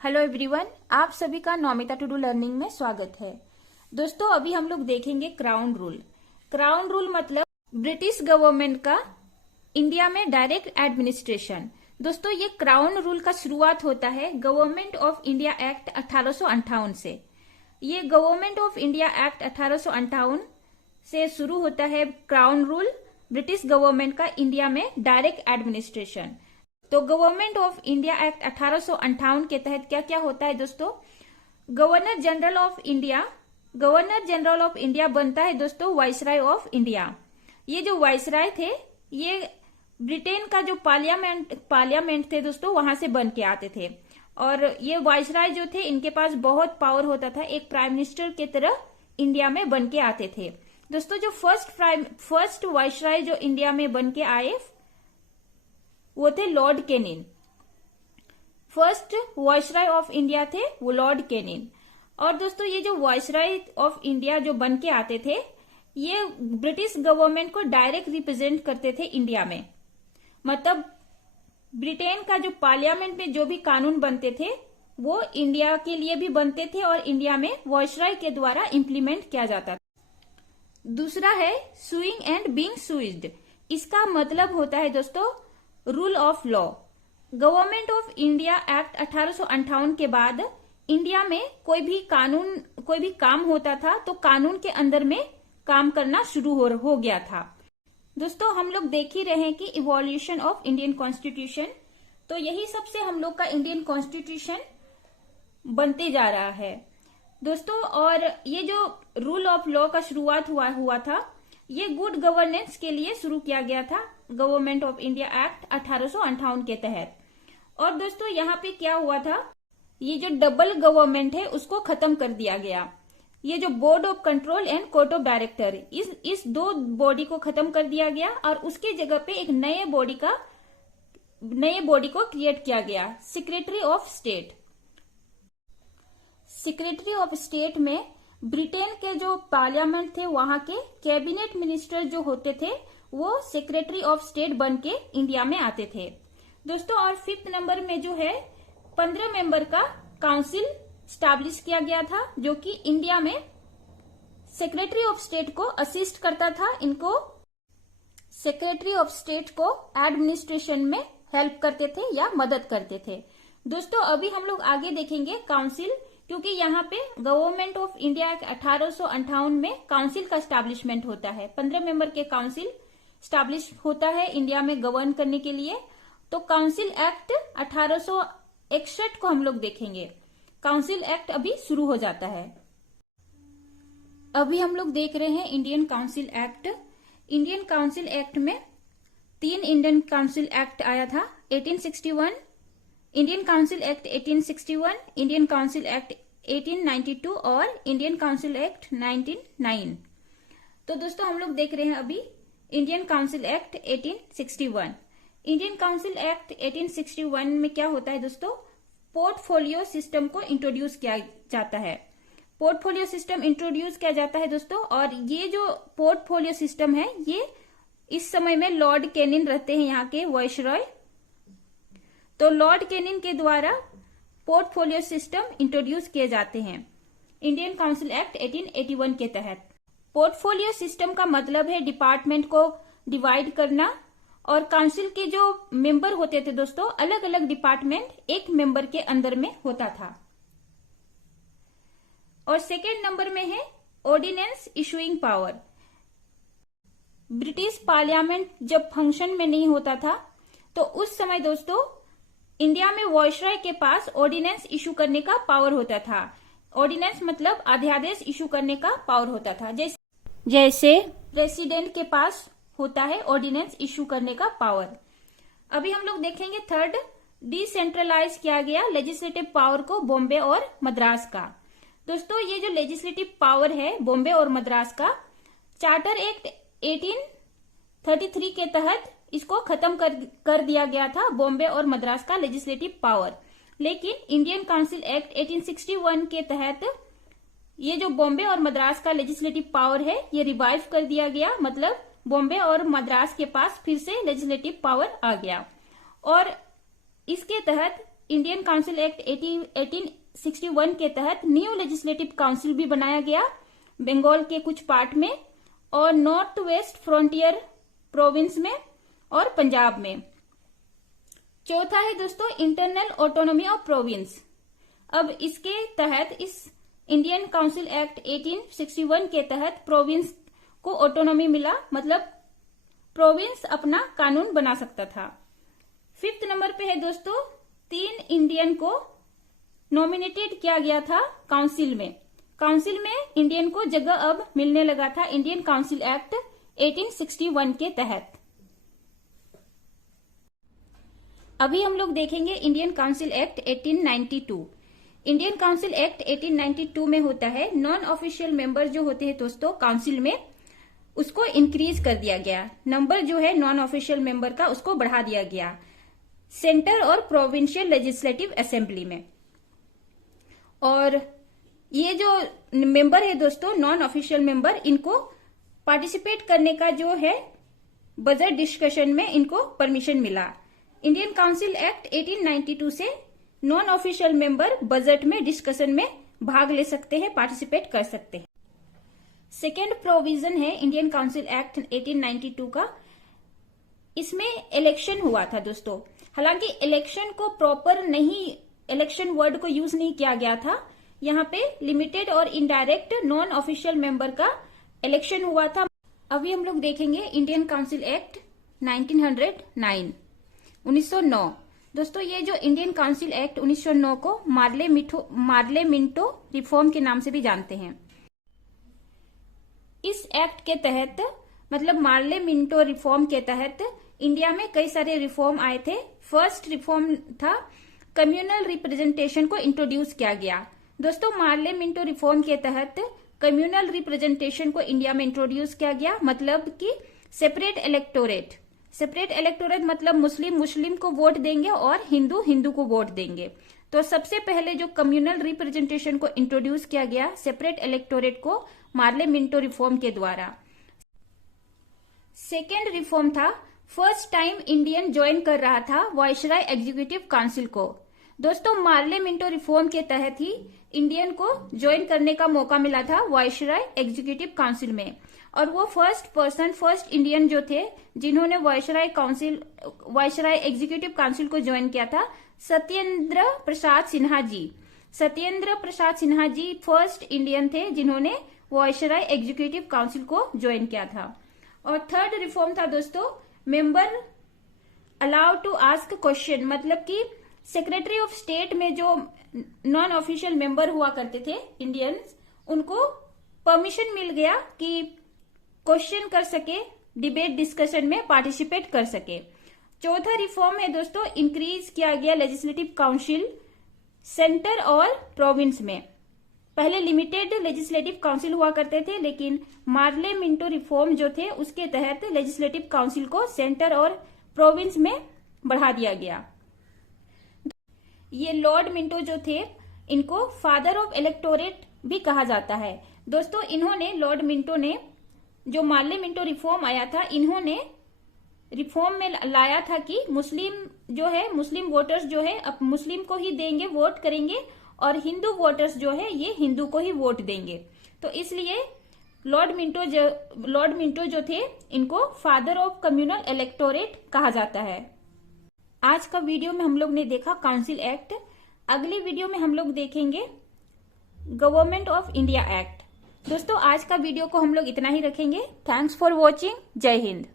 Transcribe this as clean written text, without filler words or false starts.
Hello everyone, आप सभी का नौमिता टू डू लर्निंग में स्वागत है। दोस्तों, अभी हम लोग देखेंगे क्राउन रूल। क्राउन रूल मतलब ब्रिटिश गवर्नमेंट का इंडिया में डायरेक्ट एडमिनिस्ट्रेशन। दोस्तों, ये क्राउन रूल का शुरुआत होता है गवर्नमेंट ऑफ इंडिया एक्ट 1858 से। ये गवर्नमेंट ऑफ इंडिया एक्ट 1858 से शुरू होता है क्राउन रूल, ब्रिटिश गवर्नमेंट का इंडिया में डायरेक्ट एडमिनिस्ट्रेशन। तो गवर्नमेंट ऑफ इंडिया एक्ट 1858 के तहत क्या क्या होता है दोस्तों? गवर्नर जनरल ऑफ इंडिया बनता है दोस्तों वाइसराय ऑफ इंडिया। ये जो वाइसराय थे, ये ब्रिटेन का जो पार्लियामेंट थे दोस्तों, वहां से बन के आते थे। और ये वाइसराय जो थे, इनके पास बहुत पावर होता था, एक प्राइम मिनिस्टर की तरह इंडिया में बन के आते थे। दोस्तों, जो फर्स्ट वाइसराय जो इंडिया में बन के आए वो थे Lord Canning. First viceroy of India थे वो लॉर्ड कैनिंग। और दोस्तों, ये जो वाइसराय ऑफ इंडिया जो बन के आते थे, ये ब्रिटिश गवर्नमेंट को डायरेक्ट रिप्रेजेंट करते थे इंडिया में। मतलब ब्रिटेन का जो पार्लियामेंट में जो भी कानून बनते थे वो इंडिया के लिए भी बनते थे और इंडिया में वाइसराय के द्वारा इम्प्लीमेंट किया जाता था। दूसरा है सुइंग एंड बीइंग सुइज्ड। इसका मतलब होता है दोस्तों rule of law. Government of India act 1858 के बाद इंडिया में कोई भी काम होता था तो कानून के अंदर में काम करना शुरू हो गया था। दोस्तों, हम लोग देख ही रहे हैं कि इवोल्यूशन ऑफ इंडियन कॉन्स्टिट्यूशन, तो यही सबसे हम लोग का इंडियन कॉन्स्टिट्यूशन बनते जा रहा है दोस्तों। और ये जो रूल ऑफ लॉ का शुरुआत हुआ था, ये गुड गवर्नेंस के लिए शुरू किया गया था गवर्नमेंट ऑफ इंडिया एक्ट 1858 के तहत। और दोस्तों, यहाँ पे क्या हुआ था, ये जो डबल गवर्नमेंट है उसको खत्म कर दिया गया। ये जो board of control and court of director, इस दो बॉडी को खत्म कर दिया गया और उसके जगह पे एक नए बॉडी को क्रिएट किया गया, secretary of state. Secretary of state में ब्रिटेन के जो पार्लियामेंट थे वहां के कैबिनेट मिनिस्टर जो होते थे वो सेक्रेटरी ऑफ स्टेट बन के इंडिया में आते थे दोस्तों। और 5th नंबर में जो है 15 मेंबर का काउंसिल स्टैब्लिश किया गया था, जो कि इंडिया में सेक्रेटरी ऑफ स्टेट को असिस्ट करता था। इनको सेक्रेटरी ऑफ स्टेट को एडमिनिस्ट्रेशन में हेल्प करते थे या मदद करते थे दोस्तों। अभी हम लोग आगे देखेंगे काउंसिल, क्योंकि यहाँ पे गवर्नमेंट ऑफ इंडिया एक्ट 1858 में काउंसिल का स्टैब्लिशमेंट होता है। 15 मेंबर के काउंसिल स्टैब्लिश होता है इंडिया में गवर्न करने के लिए। तो काउंसिल एक्ट 1861 को हम लोग देखेंगे। काउंसिल एक्ट अभी शुरू हो जाता है। अभी हम लोग देख रहे हैं Indian council act. Indian council act में 3 इंडियन काउंसिल एक्ट आया था, 1861, Indian council act 1861, Indian council act 1892 और इंडियन काउंसिल एक्ट 1909। तो दोस्तों, हम लोग देख रहे हैं अभी Indian council act 1861। Indian council act 1861 में क्या होता है दोस्तों, पोर्टफोलियो सिस्टम को इंट्रोड्यूस किया जाता है। पोर्टफोलियो सिस्टम इंट्रोड्यूस किया जाता है दोस्तों। और ये जो पोर्टफोलियो सिस्टम है, ये इस समय में लॉर्ड कैनिंग रहते हैं यहाँ के वाइसरॉय। तो लॉर्ड कैनिंग के द्वारा पोर्टफोलियो सिस्टम इंट्रोड्यूस किए जाते हैं इंडियन काउंसिल एक्ट 1881 के तहत। पोर्टफोलियो सिस्टम का मतलब है डिपार्टमेंट को डिवाइड करना, और काउंसिल के जो मेंबर होते थे दोस्तों, अलग अलग डिपार्टमेंट एक मेंबर के अंदर में होता था। और सेकेंड नंबर में है ordinance issuing power. British parliament जब फंक्शन में नहीं होता था तो उस समय दोस्तों इंडिया में वाइसरॉय के पास ऑर्डिनेंस इशू करने का पावर होता था। ऑर्डिनेंस मतलब अध्यादेश इशू करने का पावर होता था, जैसे प्रेसिडेंट के पास होता है ऑर्डिनेंस इशू करने का पावर। अभी हम लोग देखेंगे थर्ड, डिसेंट्रलाइज किया गया लेजिस्लेटिव पावर को बॉम्बे और मद्रास का। दोस्तों, ये जो लेजिस्लेटिव पावर है बॉम्बे और मद्रास का, चार्टर एक्ट 1833 के तहत इसको खत्म कर दिया गया था, बॉम्बे और मद्रास का लेजिस्लेटिव पावर। लेकिन इंडियन काउंसिल एक्ट 1861 के तहत ये जो बॉम्बे और मद्रास का लेजिस्लेटिव पावर है ये रिवाइव कर दिया गया। मतलब बॉम्बे और मद्रास के पास फिर से लेजिस्लेटिव पावर आ गया। और इसके तहत इंडियन काउंसिल एक्ट 1861 के तहत न्यू लेजिस्लेटिव काउंसिल भी बनाया गया बंगाल के कुछ पार्ट में और नॉर्थ वेस्ट फ्रंटियर प्रोविंस में और पंजाब में। चौथा है दोस्तों इंटरनल ऑटोनॉमी ऑफ प्रोविंस। अब इसके तहत इस इंडियन काउंसिल एक्ट 1861 के तहत प्रोविंस को ऑटोनॉमी मिला, मतलब प्रोविंस अपना कानून बना सकता था। 5th नंबर पे है दोस्तों 3 इंडियन को नॉमिनेटेड किया गया था काउंसिल में। काउंसिल में इंडियन को जगह अब मिलने लगा था इंडियन काउंसिल एक्ट 1861 के तहत। अभी हम लोग देखेंगे Indian council act 1892। Indian council act 1892 में होता है नॉन ऑफिशियल मेंबर जो होते हैं दोस्तों काउंसिल में, उसको इंक्रीज कर दिया गया। नंबर जो है नॉन ऑफिशियल मेंबर का उसको बढ़ा दिया गया सेंटर और प्रोविंशियल लेजिस्लेटिव असेंबली में। और ये जो मेंबर है दोस्तों नॉन ऑफिशियल मेंबर, इनको पार्टिसिपेट करने का जो है बजट डिस्कशन में इनको परमिशन मिला। इंडियन काउंसिल एक्ट 1892 से नॉन ऑफिशियल मेंबर बजट में डिस्कशन में भाग ले सकते हैं, पार्टिसिपेट कर सकते हैं। सेकेंड प्रोविजन है इंडियन काउंसिल एक्ट 1892 का, इसमें इलेक्शन हुआ था दोस्तों। हालांकि इलेक्शन को प्रॉपर नहीं, इलेक्शन वर्ड को यूज नहीं किया गया था, यहाँ पे लिमिटेड और इनडायरेक्ट नॉन ऑफिशियल मेंबर का इलेक्शन हुआ था। अभी हम लोग देखेंगे इंडियन काउंसिल एक्ट 1909। दोस्तों ये जो इंडियन काउंसिल एक्ट 1909 को मार्ले मिंटो रिफॉर्म के नाम से भी जानते हैं। इस एक्ट के तहत, मतलब मार्ले मिंटो रिफॉर्म के तहत इंडिया में कई सारे रिफॉर्म आए थे। फर्स्ट रिफॉर्म था कम्युनल रिप्रेजेंटेशन को इंट्रोड्यूस किया गया। दोस्तों मार्ले मिंटो रिफॉर्म के तहत कम्युनल रिप्रेजेंटेशन को इंडिया में इंट्रोड्यूस किया गया, मतलब कि सेपरेट इलेक्टोरेट मतलब मुस्लिम को वोट देंगे और हिंदू को वोट देंगे। तो सबसे पहले जो कम्युनल रिप्रेजेंटेशन को इंट्रोड्यूस किया गया सेपरेट इलेक्टोरेट को मार्ले मिंटो रिफॉर्म के द्वारा। सेकेंड रिफॉर्म था फर्स्ट टाइम इंडियन ज्वाइन कर रहा था वायसराय एग्जीक्यूटिव काउंसिल को। दोस्तों मार्ले मिंटो रिफॉर्म के तहत ही इंडियन को ज्वाइन करने का मौका मिला था वायसराय एग्जीक्यूटिव काउंसिल में, और वो फर्स्ट इंडियन जो थे जिन्होंने वायसराय एग्जीक्यूटिव काउंसिल को ज्वाइन किया था, सत्येंद्र प्रसाद सिन्हा जी फर्स्ट इंडियन थे जिन्होंने वायसराय एग्जीक्यूटिव काउंसिल को ज्वाइन किया था। और थर्ड रिफॉर्म था दोस्तों member allowed to ask question, मतलब कि सेक्रेटरी ऑफ स्टेट में जो नॉन ऑफिशियल मेंबर हुआ करते थे इंडियंस, उनको परमिशन मिल गया कि क्वेश्चन कर सके, डिबेट डिस्कशन में पार्टिसिपेट कर सके। चौथा रिफॉर्म है दोस्तों इंक्रीज किया गया लेजिस्लेटिव काउंसिल सेंटर और प्रोविंस में। पहले लिमिटेड लेजिस्लेटिव काउंसिल हुआ करते थे, लेकिन मार्ले मिंटो रिफॉर्म जो थे उसके तहत लेजिस्लेटिव काउंसिल को सेंटर और प्रोविंस में बढ़ा दिया गया। ये लॉर्ड मिंटो जो थे इनको फादर ऑफ इलेक्टोरेट भी कहा जाता है। दोस्तों इन्होंने, लॉर्ड मिंटो ने, जो मार्ले मिंटो रिफॉर्म आया था, इन्होंने रिफॉर्म में लाया था कि मुस्लिम वोटर्स जो है अब मुस्लिम को ही देंगे, वोट करेंगे, और हिंदू वोटर्स जो है ये हिंदू को ही वोट देंगे। तो इसलिए लॉर्ड मिंटो जो थे इनको फादर ऑफ कम्युनल इलेक्टोरेट कहा जाता है। आज का वीडियो में हम लोग ने देखा काउंसिल एक्ट। अगली वीडियो में हम लोग देखेंगे गवर्नमेंट ऑफ इंडिया एक्ट। दोस्तों आज का वीडियो को हम लोग इतना ही रखेंगे। Thanks for watching. जय हिंद।